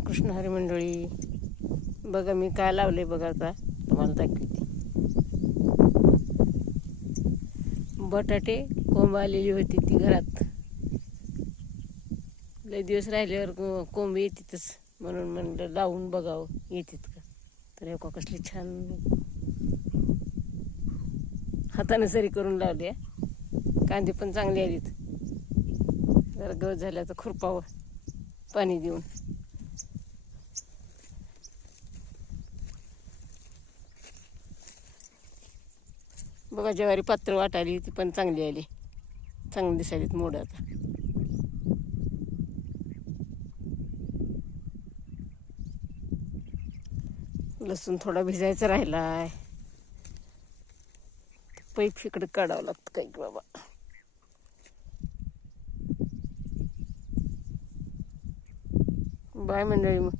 रामकृष्ण हरी मंडळी. बघा मी काय लावले बघा, आता तुम्हाला दाखवते. बटाटे कोंब आलेली होती ती घरात, लय दिवस राहिल्यावर कोंब येतीतच म्हणून म्हणलं लावून बघावं येतात का. तर हे कसली छान हाताने सरी करून लावली. कांदे पण चांगले आलीत. जरा गवत झाल्याचं खुरपावं पाणी देऊन. बघा ज्वारी पात्र वाटाली ती पण चांगली आली, चांगली दिसायलीत मोड. आता लसूण थोडा भिजायचा राहिलाय, पैप इकडे काढावं लागतं काही बाबा. बाय मंडळी मग.